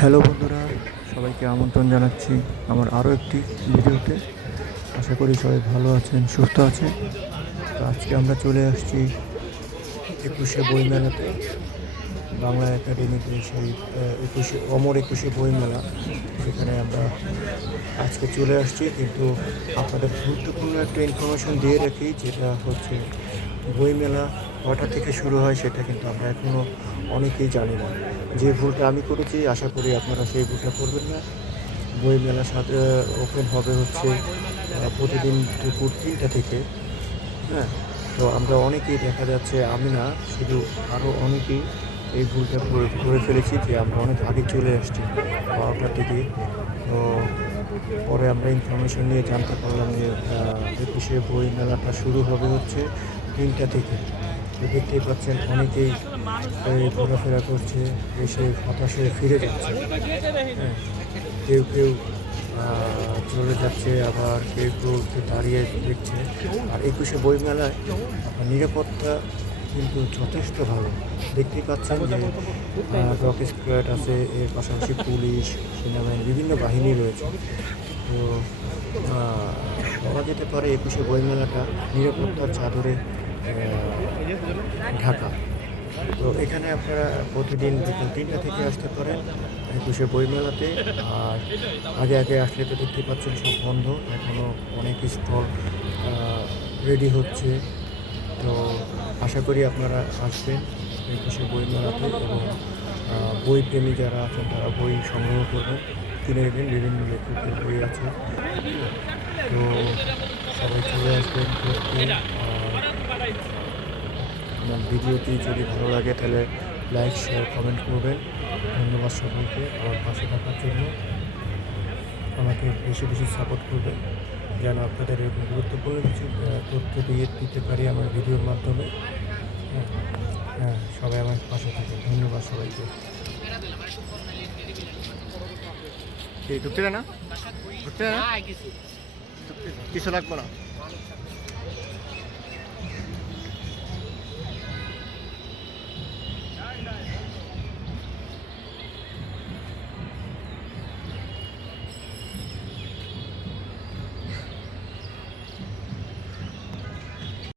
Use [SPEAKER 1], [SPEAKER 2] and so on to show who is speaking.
[SPEAKER 1] Hello বন্ধুরা, সবাইকে আমন্ত্রণ জানাচ্ছি আমার আরও একটি ভিডিওতে। আশা করি সবাই ভালো আছেন, সুস্থ আছেন। তো আজকে আমরা চলে আসছি একুশে বইমেলাতে। বাংলা একাডেমিতে সেই একুশে, অমর একুশে বইমেলা। সেখানে আমরা আজকে চলে আসছি, কিন্তু আপনাদের গুরুত্বপূর্ণ একটা ইনফরমেশন দিয়ে রাখি, যেটা হচ্ছে বইমেলা কটা থেকে শুরু হয় সেটা কিন্তু আমরা এখনও অনেকেই জানি না। যে ভুলটা আমি করেছি, আশা করি আপনারা সেই ভুলটা করবেন না। বই বইমেলা সাথে ওপেন হবে হচ্ছে প্রতিদিন দুপুর তিনটা থেকে। হ্যাঁ তো আমরা অনেকেই দেখা যাচ্ছে, আমি না, শুধু আরও অনেকেই এই ভুলটা করে ফেলেছি যে আমরা অনেক আগে চলে আসছি বারোটার দিকে তো পরে আমরা ইনফরমেশন নিয়ে জানতে পারলাম যে একুশে বই মেলাটা শুরু হবে হচ্ছে তিনটা থেকে। দেখতেই পাচ্ছেন অনেকেই ঘোরাফেরা করছে, এসে হতাশ ফিরে যাচ্ছে। হ্যাঁ কেউ কেউ চলে যাচ্ছে, আবার কেউ কেউ দাঁড়িয়ে দেখছে। আর একুশে বইমেলায় নিরাপত্তা কিন্তু যথেষ্ট ভালো। দেখতেই পাচ্ছেন যে রক স্কোয়াড আছে, এর পাশাপাশি পুলিশ, সেনাবাহিনী, বিভিন্ন বাহিনী রয়েছে। তো বলা যেতে পারে একুশে বইমেলাটা নিরাপত্তার চাদরে ঢাকা। তো এখানে আপনারা প্রতিদিন বিকেল তিনটা থেকে আসতে পারেন একুশে বইমেলাতে। আর আগে আগে আসলে তো দেখতে পাচ্ছেন সব বন্ধ। এখনও অনেক স্টল রেডি হচ্ছে। তো আশা করি আপনারা আসবেন একুশে বইমেলাতে এবং বই প্রেমী যারা আছেন তারা বই সংগ্রহ করবেন, কিনে নেবেন। বিভিন্ন লেখকের বই আছে। তো সবাই চলে আসবেন আমার ভিডিওটি যদি ভালো লাগে তাহলে লাইক শেয়ার কমেন্ট করবেন। ধন্যবাদ সকলকে আমার পাশে থাকার জন্য। আমাকে বেশি বেশি সাপোর্ট করবেন যেন আপনাদের এরকম গুরুত্বপূর্ণ কিছু তথ্য দিয়ে দিতে পারি আমার ভিডিওর মাধ্যমে। হ্যাঁ, হ্যাঁ সবাই আমার পাশে থাকে ধন্যবাদ সবাইকে। ঢুকতে না? ঢুকতে না? কিছু লাগবে না?